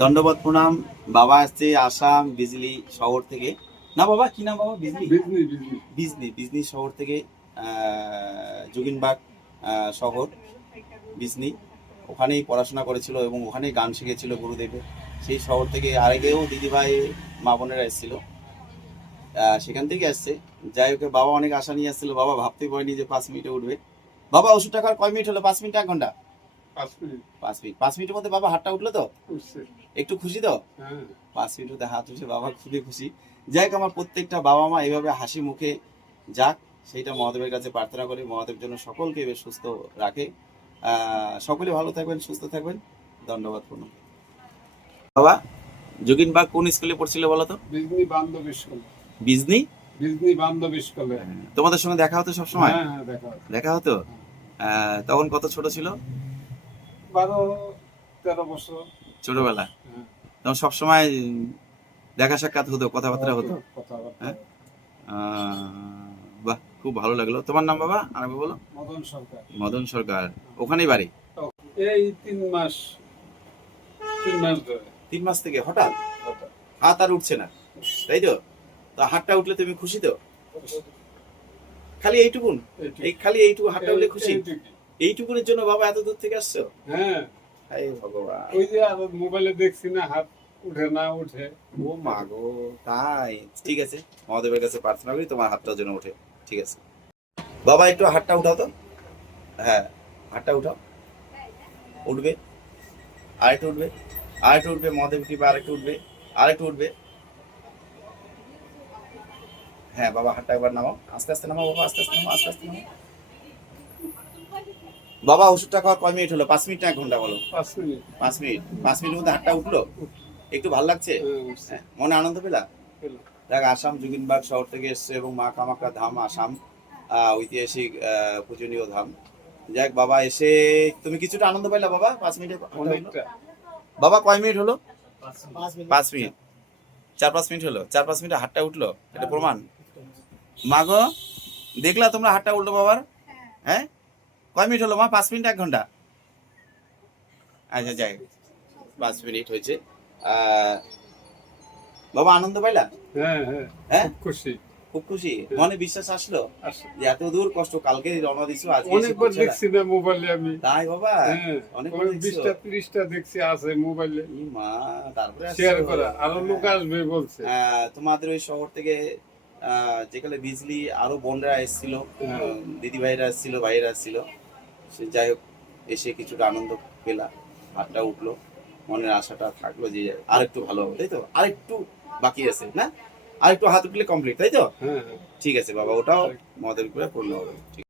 দণ্ডবত প্রণাম। বাবা আসছে আসাম বিজলি শহর থেকে। না বাবা, কি নাম বাবা? বিজলি, বিজনি বিজনি শহর থেকে। যোগিনবাগ শহর বিজনি, ওখানেই পড়াশোনা করেছিল এবং ওখানেই গান শিখেছিল গুরুদেবের। সেই শহর থেকে আরেকেও দিদিভাই মা বোনেরা এসেছিল, সেখান থেকে আসছে। যাই হোক, বাবা অনেক আশা নিয়ে আসছিল। বাবা ভাবতেই পারেনি যে 5 মিনিটে উঠবে। বাবা ওষুধটা খাওয়ার কয় মিনিট হলো? 5 মিনিট, 1 ঘন্টা? 5 মিনিট। 5 মিনিট, 5 মিনিটের মধ্যে বাবা হাতটা উঠলো তো? উঠছে। একটু খুশি তো? হ্যাঁ। 5 মিনিটে হাত উঠে বাবা খুবই খুশি। যাই হোক, আমার প্রত্যেকটা বাবা মা এইভাবে হাসি মুখে যাক, সেইটা মহাদেবের কাছে প্রার্থনা করি। মহাদেব যেন সকলকে বেশ সুস্থ রাখে। সকলে ভালো থাকবেন, সুস্থ থাকবেন। ধন্যবাদ প্রণাম। বাবা যোগিনবাগ কোন স্কুলে পড়ছিল বলো তো? বিজনি বান্ধব স্কুল। বিজনি বিজনি বান্ধব স্কুলে। তোমাদের সঙ্গে দেখা হতো সব সময়? হ্যাঁ, দেখা হতো। দেখা হতো। তখন কত ছোট ছিল? 12-13 বছর। ছোটবেলা। হ্যাঁ। তখন সব সময় দেখা সাক্ষাৎ হতো, কথাবার্তা হতো। হ্যাঁ। বাহ, খুব ভালো লাগলো। তোমার নাম বাবা? আর বলো। মদন সরকার। মদন সরকার। ওখানেই বাড়ি? এই 3 মাস ধরে। 3 মাস থেকে হঠাৎ হাত আর উঠছে না, তাই তো? তো হাতটা উঠলে তুমি খুশি তো? খালি এইটুকুন? খালি এইটুকু হাতটা উঠলে খুশি? এইটুকুনের জন্য বাবা এত দূর থেকে আসছো? হ্যাঁ। হায় ভগবান। ওই যে আর মোবাইলে দেখছি না, হাত উঠে না উঠে। ও মা গো, তাই? ঠিক আছে, মহাদেবের কাছে প্রার্থনা করি তোমার হাতটা যেন ওঠে। ঠিক আছে বাবা, একটু হাতটা উঠাও তো। হ্যাঁ, হাতটা উঠাও। উঠবে, আরেকটু উঠবে, আরেকটু উঠবে। মহাদেব কৃপা, আরেকটু উঠবে, আরেকটু উঠবে। হ্যাঁ বাবা, হাতটা একবার নামাও। আস্তে আস্তে নামাও বাবা, আস্তে আস্তে নামাও, আস্তে আস্তে নামাও। বাবা ওষুধটা খাওয়া কয় মিনিট হলো? 5 মিনিট না 1 ঘন্টা বলো? 5 মিনিট। 5 মিনিট। 5 মিনিটের মধ্যে হাতটা উঠলো? একটু ভালো লাগছে? হ্যাঁ, মনে আনন্দ পেলা? দেখ, আসাম যোগিনবাগ শহর থেকে এসছে এবং মা কামাখ্যা ধাম আসাম ঐতিহাসিক পূজনীয় ধাম। যাক বাবা, এসে তুমি কিছুটা আনন্দ পাইলা বাবা? 5 মিনিটে অনেকটা। বাবা কয় মিনিট হলো? 5 মিনিট। 4-5 মিনিট হলো। 4-5 মিনিটে হাতটা উঠলো, এটা প্রমাণ। মা গো, দেখলা তোমরা হাতটা উঠলো বাবার? হ্যাঁ, কয় মিনিট হলো মা? 5 মিনিট, 1 ঘন্টা? আচ্ছা, যাই, 5 মিনিট হয়েছে। বাবা আনন্দ পাইলা? হ্যাঁ, হ্যাঁ, হ্যাঁ, খুশি। খুব খুশি? মনে বিশ্বাস আসলো যে এত দূর কষ্ট, কালকে রওনা দিছো, আজকে এসে অনেকবার পৌঁছালা? দেখছি না মোবাইলে আমি। তাই বাবা? হ্যাঁ, অনেকবার দেখছো? 20টা 30টা দেখছি আছে মোবাইলে ই মা, তারপরে আসছো? শেয়ার করা, আরো লোক আসবে বলছে। তোমাদের ওই শহর থেকে যেখানে বিজলি আরো বোনরা এসেছিল, দিদি ভাইরা এসেছিল, ভাইয়েরা এসেছিল। সে যাই হোক, এসে কিছুটা আনন্দ পেলাম, হাতটা উঠলো, মনের আশাটা থাকলো যে আরেকটু ভালো হবে, তাই তো? আরেকটু বাকি আছে না? আরেকটু হাত উঠলে কমপ্লিট, তাই তো? হ্যাঁ। ঠিক আছে বাবা, ওটাও মদের করে করলে হবে। ঠিক।